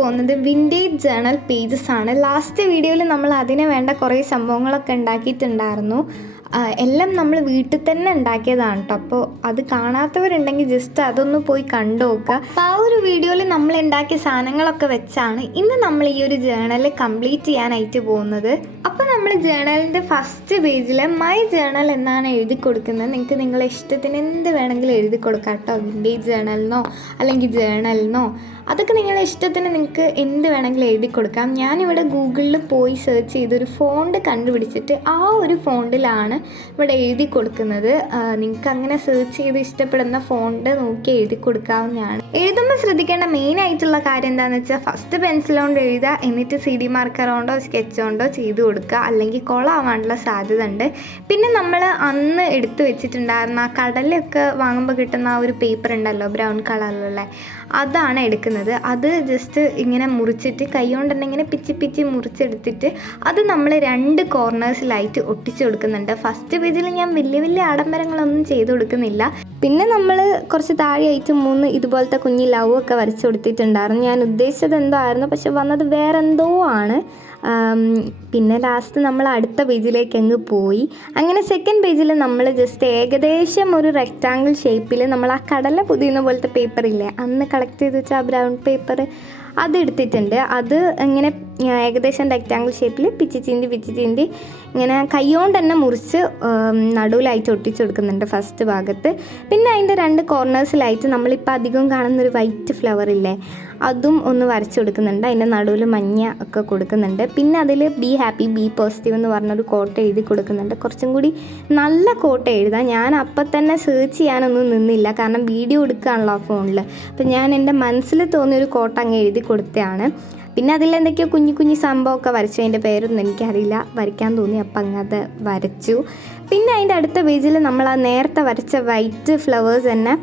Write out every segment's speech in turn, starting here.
പോകുന്നത് vintage journal pages ആണ്. Last വീഡിയോയിൽ നമ്മൾ അതിന് വേണ്ട കുറേ സംഭവങ്ങളൊക്കെ ഉണ്ടാക്കിയിട്ടുണ്ടായിരുന്നു. എല്ലാം നമ്മൾ വീട്ടിൽ തന്നെ ഉണ്ടാക്കിയതാണ് കേട്ടോ. അപ്പോൾ അത് കാണാത്തവരുണ്ടെങ്കിൽ ജസ്റ്റ് അതൊന്ന് പോയി കണ്ടു നോക്കുക. അപ്പോൾ ആ ഒരു വീഡിയോയിൽ നമ്മൾ ഉണ്ടാക്കിയ സാധനങ്ങളൊക്കെ വെച്ചാണ് ഇന്ന് നമ്മൾ ഈ ഒരു ജേണൽ കംപ്ലീറ്റ് ചെയ്യാനായിട്ട് പോകുന്നത്. അപ്പോൾ നമ്മൾ ജേണലിൻ്റെ ഫസ്റ്റ് പേജിൽ മൈ ജേണൽ എന്നാണ് എഴുതി കൊടുക്കുന്നത്. നിങ്ങൾക്ക് നിങ്ങളുടെ ഇഷ്ടത്തിന് എന്ത് വേണമെങ്കിലും എഴുതി കൊടുക്കാം കേട്ടോ. വിൻറ്റേജ് ജേണലിനോ അല്ലെങ്കിൽ ജേണലിനോ അതൊക്കെ നിങ്ങളുടെ ഇഷ്ടത്തിന് നിങ്ങൾക്ക് എന്ത് വേണമെങ്കിലും എഴുതി കൊടുക്കാം. ഞാനിവിടെ ഗൂഗിളിൽ പോയി സെർച്ച് ചെയ്തൊരു ഫോണ്ട് കണ്ടുപിടിച്ചിട്ട് ആ ഒരു ഫോണ്ടിലാണ് ഇവിടെ എഴുതി കൊടുക്കുന്നത്. നിങ്ങൾക്ക് അങ്ങനെ സെർച്ച് ചെയ്ത് ഇഷ്ടപ്പെടുന്ന ഫോണ്ട് നോക്കി എഴുതി കൊടുക്കാവുന്നതാണ്. എഴുതുമ്പോൾ ശ്രദ്ധിക്കേണ്ട മെയിൻ ആയിട്ടുള്ള കാര്യം എന്താണെന്ന് വെച്ചാൽ ഫസ്റ്റ് പെൻസിൽ കൊണ്ട് എഴുതുക, എന്നിട്ട് CD മാർക്കർ കൊണ്ടോ സ്കെച്ച് കൊണ്ടോ ചെയ്ത് കൊടുക്കുക, അല്ലെങ്കിൽ കൊളാവാനുള്ള സാധ്യത ഉണ്ട്. പിന്നെ നമ്മൾ അന്ന് എടുത്തു വെച്ചിട്ടുണ്ടായിരുന്ന ആ കടലയൊക്കെ വാങ്ങുമ്പോൾ കിട്ടുന്ന ആ ഒരു പേപ്പർ ഉണ്ടല്ലോ ബ്രൗൺ കളറിലുള്ള, അതാണ് എടുക്കുന്നത്. അത് ജസ്റ്റ് ഇങ്ങനെ മുറിച്ചിട്ട് കൈ കൊണ്ട് തന്നെ ഇങ്ങനെ പിച്ചി മുറിച്ചെടുത്തിട്ട് അത് നമ്മൾ 2 കോർണേഴ്സിലായിട്ട് ഒട്ടിച്ചു കൊടുക്കുന്നുണ്ട്. ഫസ്റ്റ് പേജിൽ ഞാൻ വലിയ ആഡംബരങ്ങളൊന്നും ചെയ്ത് കൊടുക്കുന്നില്ല. പിന്നെ നമ്മൾ കുറച്ച് താഴെയായിട്ട് 3 ഇതുപോലത്തെ കുഞ്ഞി ലവ് ഒക്കെ വരച്ചു കൊടുത്തിട്ടുണ്ടായിരുന്നു. ഞാൻ ഉദ്ദേശിച്ചത് എന്തോ ആയിരുന്നു, പക്ഷെ വന്നത് വേറെന്തോ ആണ്. പിന്നെ ലാസ്റ്റ് നമ്മൾ അടുത്ത പേജിലേക്ക് അങ്ങ് പോയി. അങ്ങനെ സെക്കൻഡ് പേജിൽ നമ്മൾ ജസ്റ്റ് ഏകദേശം ഒരു റെക്റ്റാങ്കിൾ ഷേപ്പിൽ നമ്മൾ ആ കടല പൊതിയുന്ന പോലത്തെ പേപ്പറില്ലേ, അന്ന് കളക്ട് ചെയ്ത് വെച്ച ആ ബ്രൗൺ പേപ്പർ അതെടുത്തിട്ടുണ്ട്. അത് ഇങ്ങനെ ഏകദേശം റെക്റ്റാങ്കിൾ ഷേപ്പിൽ പിച്ചി ചീന്തി ഇങ്ങനെ കൈകൊണ്ട് തന്നെ മുറിച്ച് നടുവിലായിട്ട് ഒട്ടിച്ചു കൊടുക്കുന്നുണ്ട് ഫസ്റ്റ് ഭാഗത്ത്. പിന്നെ അതിൻ്റെ 2 കോർണേഴ്സിലായിട്ട് നമ്മളിപ്പോൾ അധികം കാണുന്നൊരു വൈറ്റ് ഫ്ലവർ ഇല്ലേ, അതും ഒന്ന് വരച്ചു കൊടുക്കുന്നുണ്ട്. അതിൻ്റെ നടുവിൽ മഞ്ഞ ഒക്കെ കൊടുക്കുന്നുണ്ട്. പിന്നെ അതിൽ ബി ഹാപ്പി ബി പോസിറ്റീവ് എന്ന് പറഞ്ഞൊരു കോട്ട് എഴുതി കൊടുക്കുന്നുണ്ട്. കുറച്ചും കൂടി നല്ല കോട്ട് എഴുതാം. ഞാൻ അപ്പം തന്നെ സെർച്ച് ചെയ്യാനൊന്നും നിന്നില്ല, കാരണം വീഡിയോ എടുക്കുകയാണല്ലോ ഫോണിൽ. അപ്പം ഞാൻ എൻ്റെ മനസ്സിൽ തോന്നിയൊരു കോട്ട് അങ്ങ് എഴുതി കൊടുത്തതാണ്. പിന്നെ അതിലെന്തൊക്കെയോ കുഞ്ഞി സംഭവമൊക്കെ വരച്ചു. അതിൻ്റെ പേരൊന്നും എനിക്കറിയില്ല, വരയ്ക്കാൻ തോന്നി അപ്പം അങ്ങ് അത് വരച്ചു. പിന്നെ അതിൻ്റെ അടുത്ത പേജിൽ നമ്മൾ ആ നേരത്തെ വരച്ച വൈറ്റ് ഫ്ലവേഴ്സ് തന്നെ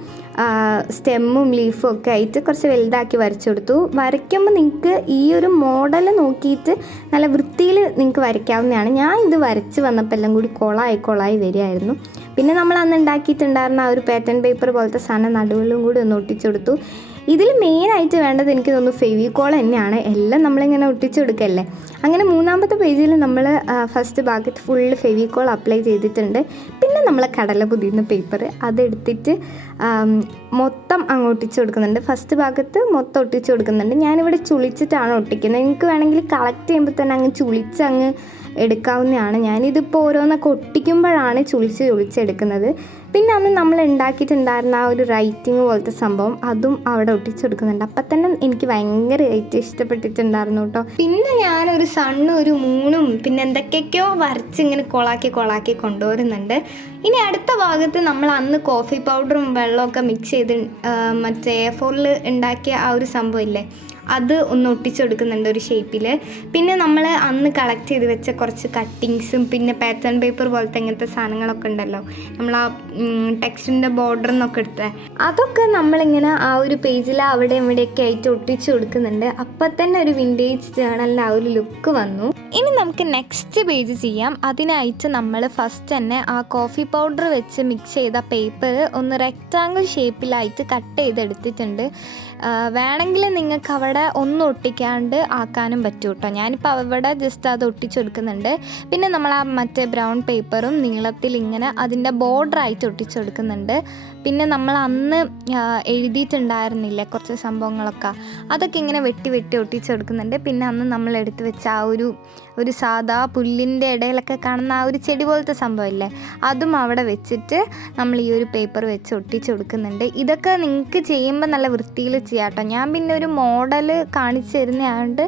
സ്റ്റെമ്മും ലീഫും ഒക്കെ ആയിട്ട് കുറച്ച് വലുതാക്കി വരച്ചു കൊടുത്തു. വരയ്ക്കുമ്പോൾ നിങ്ങൾക്ക് ഈ ഒരു മോഡൽ നോക്കിയിട്ട് നല്ല വൃത്തിയിൽ നിങ്ങൾക്ക് വരയ്ക്കാവുന്നതാണ്. ഞാൻ ഇത് വരച്ച് വന്നപ്പോൾ എല്ലാം കൂടി കൊളായി വരികയായിരുന്നു. പിന്നെ നമ്മൾ അന്ന് ഉണ്ടാക്കിയിട്ടുണ്ടായിരുന്ന ആ ഒരു പാറ്റേൺ പേപ്പർ പോലത്തെ സാധനം നടുവിലും കൂടി ഒന്ന് ഒട്ടിച്ചു കൊടുത്തു. ഇതിൽ മെയിനായിട്ട് വേണ്ടത് എനിക്ക് തോന്നുന്നു ഫെവിക്കോൾ തന്നെയാണ്. എല്ലാം നമ്മളിങ്ങനെ ഒട്ടിച്ചു കൊടുക്കല്ലേ. അങ്ങനെ 3ാമത്തെ പേജിൽ നമ്മൾ ഫസ്റ്റ് ഭാഗത്ത് ഫുള്ള് ഫെവിക്കോൾ അപ്ലൈ ചെയ്തിട്ടുണ്ട്. പിന്നെ നമ്മൾ കടല പൊതിയുന്ന പേപ്പർ അതെടുത്തിട്ട് മൊത്തം അങ്ങ് ഒട്ടിച്ചു കൊടുക്കുന്നുണ്ട്. ഫസ്റ്റ് ഭാഗത്ത് മൊത്തം ഒട്ടിച്ചു കൊടുക്കുന്നുണ്ട്. ഞാനിവിടെ ചുളിച്ചിട്ടാണ് ഒട്ടിക്കുന്നത്. നിങ്ങൾക്ക് വേണമെങ്കിൽ കളക്ട് ചെയ്യുമ്പോൾ തന്നെ അങ്ങ് ചുളിച്ചങ്ങ് എടുക്കാവുന്നതാണ്. ഞാനിതിപ്പോൾ ഓരോന്നൊക്കെ ഒട്ടിക്കുമ്പോഴാണ് ചുളിച്ചെടുക്കുന്നത്. പിന്നെ അന്ന് നമ്മൾ ഉണ്ടാക്കിയിട്ടുണ്ടായിരുന്ന ആ ഒരു റൈറ്റിംഗ് പോലത്തെ സംഭവം അതും അവിടെ ഒട്ടിച്ചെടുക്കുന്നുണ്ട്. അപ്പം തന്നെ എനിക്ക് ഭയങ്കരമായിട്ട് ഇഷ്ടപ്പെട്ടിട്ടുണ്ടായിരുന്നു കേട്ടോ. പിന്നെ ഞാനൊരു സണ്ണും ഒരു മൂണും പിന്നെ എന്തൊക്കെയൊക്കെയോ വരച്ചിങ്ങനെ കൊളാക്കി കൊണ്ടുവരുന്നുണ്ട്. ഇനി അടുത്ത ഭാഗത്ത് നമ്മൾ അന്ന് കോഫി പൗഡറും വെള്ളമൊക്കെ മിക്സ് ചെയ്ത് മറ്റേ A4 ഉണ്ടാക്കിയ ആ ഒരു സംഭവം ഇല്ലേ, അത് ഒന്ന് ഒട്ടിച്ചെടുക്കുന്നുണ്ട് ഒരു ഷേപ്പിൽ. പിന്നെ നമ്മൾ അന്ന് കളക്ട് ചെയ്ത് വെച്ച കുറച്ച് കട്ടിങ്സും പിന്നെ പാറ്റേൺ പേപ്പർ പോലത്തെ ഇങ്ങനത്തെ സാധനങ്ങളൊക്കെ ഉണ്ടല്ലോ, നമ്മൾ ആ ടെക്സ്റ്റിൻ്റെ ബോർഡറിന്നൊക്കെ എടുത്ത അതൊക്കെ നമ്മളിങ്ങനെ ആ ഒരു പേജിൽ അവിടെ ഇവിടെയൊക്കെ ആയിട്ട് ഒട്ടിച്ചു കൊടുക്കുന്നുണ്ട്. അപ്പം തന്നെ ഒരു വിൻറ്റേജ് ജേണലിൻ്റെ ആ ഒരു ലുക്ക് വന്നു. ഇനി നമുക്ക് നെക്സ്റ്റ് പേജ് ചെയ്യാം. അതിനായിട്ട് നമ്മൾ ഫസ്റ്റ് തന്നെ ആ കോഫി പൗഡർ വെച്ച് മിക്സ് ചെയ്ത പേപ്പർ ഒന്ന് റെക്റ്റാങ്കിൾ ഷേപ്പിലായിട്ട് കട്ട് ചെയ്തെടുത്തിട്ടുണ്ട്. വേണമെങ്കിൽ നിങ്ങൾക്ക് അവിടെ ഒന്നും ഒട്ടിക്കാണ്ട് ആക്കാനും പറ്റും കേട്ടോ. ഞാനിപ്പോൾ അവിടെ ജസ്റ്റ് അത് ഒട്ടിച്ചെടുക്കുന്നുണ്ട്. പിന്നെ നമ്മൾ ആ മറ്റേ ബ്രൗൺ പേപ്പറും നീളത്തിൽ ഇങ്ങനെ അതിൻ്റെ ബോർഡറായിട്ട് ഒട്ടിച്ചെടുക്കുന്നുണ്ട്. പിന്നെ നമ്മൾ അന്ന് എഴുതിയിട്ടുണ്ടായിരുന്നില്ലേ കുറച്ച് സംഭവങ്ങളൊക്കെ, അതൊക്കെ ഇങ്ങനെ വെട്ടി ഒട്ടിച്ചെടുക്കുന്നുണ്ട്. പിന്നെ അന്ന് നമ്മൾ എടുത്ത് വെച്ച ആ ഒരു സാധാ പുല്ലിൻ്റെ ഇടയിലൊക്കെ കാണുന്ന ആ ഒരു ചെടി പോലത്തെ സംഭവമില്ലേ, അതും അവിടെ വെച്ചിട്ട് നമ്മൾ ഈ ഒരു പേപ്പർ വെച്ച് ഒട്ടിച്ച് കൊടുക്കുന്നുണ്ട്. ഇതൊക്കെ നിങ്ങൾക്ക് ചെയ്യുമ്പോൾ നല്ല വൃത്തിയിൽ ചെയ്യാം കേട്ടോ. ഞാൻ പിന്നെ ഒരു മോഡൽ കാണിച്ചു തരുന്നതുകൊണ്ട്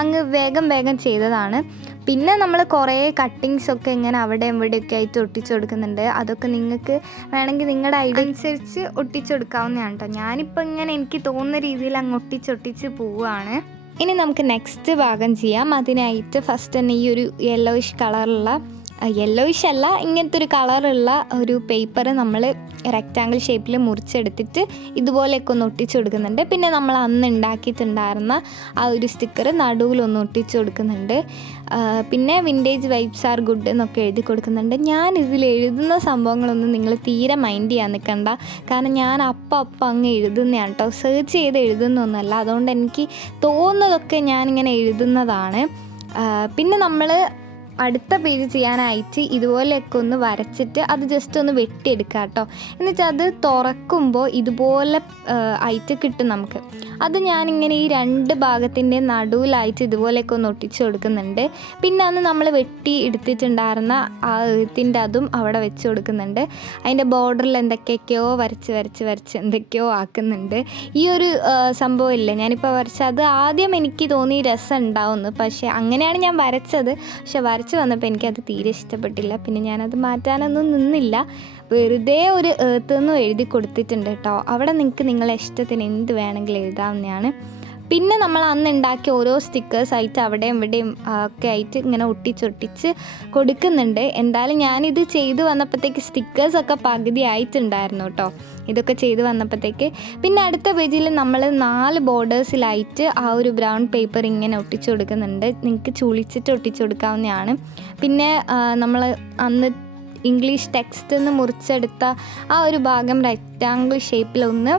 അങ്ങ് വേഗം ചെയ്തതാണ്. പിന്നെ നമ്മൾ കുറേ കട്ടിങ്സൊക്കെ ഇങ്ങനെ അവിടെ ഇവിടെയൊക്കെ ആയിട്ട് ഒട്ടിച്ചു കൊടുക്കുന്നുണ്ട്. അതൊക്കെ നിങ്ങൾക്ക് വേണമെങ്കിൽ നിങ്ങളുടെ ഐഡിയ അനുസരിച്ച് ഒട്ടിച്ചെടുക്കാവുന്നതാണ് കേട്ടോ. ഞാനിപ്പോൾ ഇങ്ങനെ എനിക്ക് തോന്നുന്ന രീതിയിൽ അങ്ങ് ഒട്ടിച്ച് പോവുകയാണ്. ഇനി നമുക്ക് നെക്സ്റ്റ് ഭാഗം ചെയ്യാം. അതിനായിട്ട് ഫസ്റ്റ് തന്നെ ഈ ഒരു യെല്ലോയിഷ് കളറുള്ള യെല്ലോയിഷ് അല്ല, ഇങ്ങനത്തെ ഒരു കളറുള്ള ഒരു പേപ്പർ നമ്മൾ റെക്റ്റാങ്കിൾ ഷേപ്പിൽ മുറിച്ചെടുത്തിട്ട് ഇതുപോലെയൊക്കെ ഒന്ന് ഒട്ടിച്ചു കൊടുക്കുന്നുണ്ട്. പിന്നെ നമ്മൾ അന്ന് ഉണ്ടാക്കിയിട്ടുണ്ടായിരുന്ന ആ ഒരു സ്റ്റിക്കർ നടുവിലൊന്ന് ഒട്ടിച്ചു കൊടുക്കുന്നുണ്ട്. പിന്നെ വിൻറ്റേജ് വൈബ്സ് ആർ ഗുഡ് എന്നൊക്കെ എഴുതി കൊടുക്കുന്നുണ്ട്. ഞാൻ ഇതിൽ എഴുതുന്ന സംഭവങ്ങളൊന്നും നിങ്ങൾ തീരെ മൈൻഡ് ചെയ്യാൻ നിൽക്കണ്ട, കാരണം ഞാൻ അപ്പം അങ്ങ് എഴുതുന്നതാണ് കേട്ടോ, സെർച്ച് ചെയ്ത് എഴുതുന്നൊന്നുമല്ല. അതുകൊണ്ട് എനിക്ക് തോന്നുന്നതൊക്കെ ഞാനിങ്ങനെ എഴുതുന്നതാണ്. പിന്നെ നമ്മൾ അടുത്ത പേജ് ചെയ്യാനായിട്ട് ഇതുപോലെയൊക്കെ ഒന്ന് വരച്ചിട്ട് അത് ജസ്റ്റ് ഒന്ന് വെട്ടിയെടുക്കുക കേട്ടോ. എന്നിട്ട് അത് തുറക്കുമ്പോൾ ഇതുപോലെ ആയിട്ട് കിട്ടും നമുക്ക്. അത് ഞാനിങ്ങനെ ഈ 2 ഭാഗത്തിൻ്റെ നടുവിലായിട്ട് ഇതുപോലെയൊക്കെ ഒന്ന് ഒട്ടിച്ച് കൊടുക്കുന്നുണ്ട്. പിന്നെ അന്ന് നമ്മൾ വെട്ടി എടുത്തിട്ടുണ്ടായിരുന്ന ആ എഴുത്തിൻ്റെ അതും അവിടെ വെച്ച് കൊടുക്കുന്നുണ്ട്. അതിൻ്റെ ബോർഡറിൽ എന്തൊക്കെയൊക്കെയോ വരച്ച് എന്തൊക്കെയോ ആക്കുന്നുണ്ട്. ഈ ഒരു സംഭവം ഇല്ലേ ഞാനിപ്പോൾ വരച്ചത്, അത് ആദ്യം എനിക്ക് തോന്നി രസം ഉണ്ടാവുമെന്ന്. പക്ഷേ അങ്ങനെയാണ് ഞാൻ വരച്ചത്. പക്ഷെ വരച്ച് വന്നപ്പോൾ എനിക്കത് തീരെ ഇഷ്ടപ്പെട്ടില്ല. പിന്നെ ഞാനത് മാറ്റാനൊന്നും നിന്നില്ല. വെറുതെ ഒരു ഏർത്തെന്നും എഴുതി കൊടുത്തിട്ടുണ്ട് കേട്ടോ. അവിടെ നിങ്ങൾക്ക് നിങ്ങളെ ഇഷ്ടത്തിന് എന്ത് വേണമെങ്കിലും എഴുതാവുന്നതാണ്. പിന്നെ നമ്മൾ അന്ന് ഉണ്ടാക്കിയ ഓരോ സ്റ്റിക്കേഴ്സ് ആയിട്ട് അവിടെയും ഇവിടെയും ഒക്കെ ആയിട്ട് ഇങ്ങനെ ഒട്ടിച്ചൊട്ടിച്ച് കൊടുക്കുന്നുണ്ട്. എന്തായാലും ഞാനിത് ചെയ്ത് വന്നപ്പോഴത്തേക്ക് സ്റ്റിക്കേഴ്സൊക്കെ പകുതി ആയിട്ടുണ്ടായിരുന്നു കേട്ടോ, ഇതൊക്കെ ചെയ്ത് വന്നപ്പോഴത്തേക്ക്. പിന്നെ അടുത്ത പേജിൽ നമ്മൾ 4 ബോർഡേഴ്സിലായിട്ട് ആ ഒരു ബ്രൗൺ പേപ്പർ ഇങ്ങനെ ഒട്ടിച്ചു കൊടുക്കുന്നുണ്ട്. നിങ്ങൾക്ക് ചുളിച്ചിട്ട് ഒട്ടിച്ചു കൊടുക്കാവുന്നതാണ്. പിന്നെ നമ്മൾ അന്ന് ഇംഗ്ലീഷ് ടെക്സ്റ്റ് നിന്ന് മുറിച്ചെടുത്ത ആ ഒരു ഭാഗം റെക്റ്റാങ്കിൾ ഷേപ്പിലൊന്ന്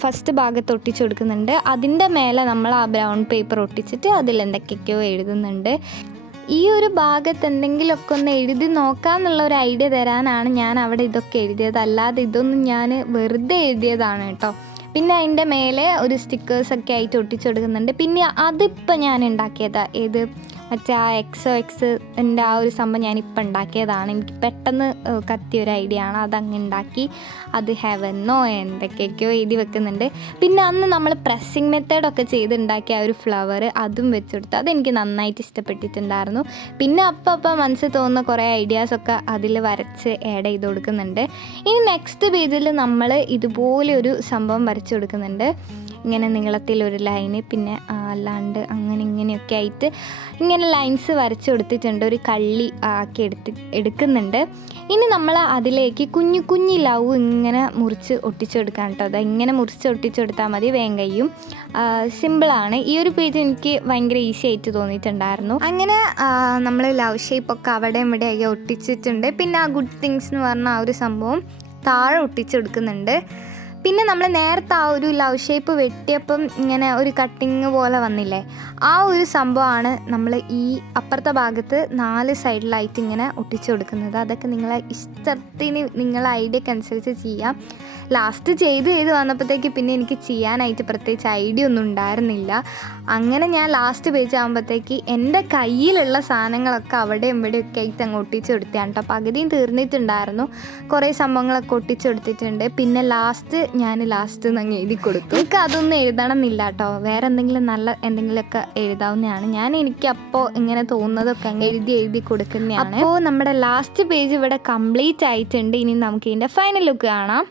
ഫസ്റ്റ് ഭാഗത്ത് ഒട്ടിച്ചു കൊടുക്കുന്നുണ്ട്. അതിൻ്റെ മേലെ നമ്മൾ ആ ബ്രൗൺ പേപ്പർ ഒട്ടിച്ചിട്ട് അതിൽ എന്തൊക്കെയൊക്കെയോ എഴുതുന്നുണ്ട്. ഈ ഒരു ഭാഗത്ത് എന്തെങ്കിലുമൊക്കെ ഒന്ന് എഴുതി നോക്കാമെന്നുള്ള ഒരു ഐഡിയ തരാനാണ് ഞാൻ അവിടെ ഇതൊക്കെ എഴുതിയത്. അല്ലാതെ ഇതൊന്നും ഞാൻ വെറുതെ എഴുതിയതാണ് കേട്ടോ. പിന്നെ അതിൻ്റെ മേലെ ഒരു സ്റ്റിക്കേഴ്സൊക്കെ ആയിട്ട് ഒട്ടിച്ചു കൊടുക്കുന്നുണ്ട്. പിന്നെ അതിപ്പോൾ ഞാൻ ഉണ്ടാക്കിയതാണ്, ഏത് മറ്റേ ആ എൻ്റെ ആ ഒരു സംഭവം ഞാനിപ്പോൾ ഉണ്ടാക്കിയതാണ്. എനിക്ക് പെട്ടെന്ന് കത്തിയൊരു ഐഡിയ ആണ്, അതങ്ങ് ഉണ്ടാക്കി. അത് ഹെവനോ എന്തൊക്കെയൊക്കെയോ എഴുതി വെക്കുന്നുണ്ട്. പിന്നെ അന്ന് നമ്മൾ പ്രസ്സിങ് മെത്തേഡൊക്കെ ചെയ്തുണ്ടാക്കിയ ആ ഒരു ഫ്ലവർ അതും വെച്ചെടുത്തു. അതെനിക്ക് നന്നായിട്ട് ഇഷ്ടപ്പെട്ടിട്ടുണ്ടായിരുന്നു. പിന്നെ അപ്പം മനസ്സിൽ തോന്നുന്ന കുറേ ഐഡിയാസൊക്കെ അതിൽ വരച്ച് ആഡ് ചെയ്ത് കൊടുക്കുന്നുണ്ട്. ഇനി നെക്സ്റ്റ് പേജിൽ നമ്മൾ ഇതുപോലെ ഒരു സംഭവം വരച്ച് കൊടുക്കുന്നുണ്ട്. ഇങ്ങനെ നീളത്തിലൊരു ലൈന്, പിന്നെ അല്ലാണ്ട് അങ്ങനെ ഇങ്ങനെയൊക്കെ ആയിട്ട് ഇങ്ങനെ ലൈൻസ് വരച്ച് കൊടുത്തിട്ടുണ്ട്. ഒരു കള്ളി ആക്കി എടുക്കുന്നുണ്ട്. ഇനി നമ്മൾ അതിലേക്ക് കുഞ്ഞു ലവ് ഇങ്ങനെ മുറിച്ച് ഒട്ടിച്ചെടുക്കാൻ കേട്ടോ. അത് ഇങ്ങനെ മുറിച്ച് ഒട്ടിച്ചെടുത്താൽ മതി, വേഗം കഴിയും. സിമ്പിളാണ്. ഈ ഒരു പേജ് എനിക്ക് ഭയങ്കര ഈസി ആയിട്ട് തോന്നിയിട്ടുണ്ടായിരുന്നു. അങ്ങനെ നമ്മൾ ലവ് ഷേപ്പൊക്കെ അവിടെ ഇവിടെയൊക്കെ ഒട്ടിച്ചിട്ടുണ്ട്. പിന്നെ ആ ഗുഡ് തിങ്സ് എന്ന് പറഞ്ഞ ആ ഒരു സംഭവം താഴെ ഒട്ടിച്ചെടുക്കുന്നുണ്ട്. പിന്നെ നമ്മൾ നേരത്തെ ആ ഒരു ലവ് ഷേപ്പ് വെട്ടിയപ്പം ഇങ്ങനെ ഒരു കട്ടിങ് പോലെ വന്നില്ലേ, ആ ഒരു സംഭവമാണ് നമ്മൾ ഈ അപ്പുറത്തെ ഭാഗത്ത് 4 സൈഡിലായിട്ട് ഇങ്ങനെ ഒട്ടിച്ചു കൊടുക്കുന്നത്. അതൊക്കെ നിങ്ങളെ ഇഷ്ടത്തിന് നിങ്ങളെ ഐഡിയക്ക് അനുസരിച്ച് ചെയ്യാം. ലാസ്റ്റ് ചെയ്ത് വന്നപ്പോഴത്തേക്ക് പിന്നെ എനിക്ക് ചെയ്യാനായിട്ട് പ്രത്യേകിച്ച് ഐഡിയ ഒന്നും ഉണ്ടായിരുന്നില്ല. അങ്ങനെ ഞാൻ ലാസ്റ്റ് പേജ് ആകുമ്പോഴത്തേക്ക് എൻ്റെ കയ്യിലുള്ള സാധനങ്ങളൊക്കെ അവിടെയും ഇവിടെയൊക്കെ ആയിട്ട് അങ്ങ് ഒട്ടിച്ച് കൊടുത്തതാണ് കേട്ടോ. പകുതിയും തീർന്നിട്ടുണ്ടായിരുന്നു, കുറേ സംഭവങ്ങളൊക്കെ ഒട്ടിച്ച് കൊടുത്തിട്ടുണ്ട്. പിന്നെ ഞാൻ ലാസ്റ്റ് അങ്ങ് എഴുതി കൊടുത്തു. എനിക്ക് അതൊന്നും എഴുതണം എന്നില്ല കേട്ടോ, വേറെ എന്തെങ്കിലും നല്ല എന്തെങ്കിലുമൊക്കെ എഴുതാവുന്നതാണ്. എനിക്ക് അപ്പോൾ ഇങ്ങനെ തോന്നുന്നതൊക്കെ അങ്ങ് എഴുതി കൊടുക്കുന്നതാണ്. അപ്പോൾ നമ്മുടെ ലാസ്റ്റ് പേജ് ഇവിടെ കംപ്ലീറ്റ് ആയിട്ടുണ്ട്. ഇനി നമുക്ക് ഇതിൻ്റെ ഫൈനൽ ലുക്ക് കാണാം.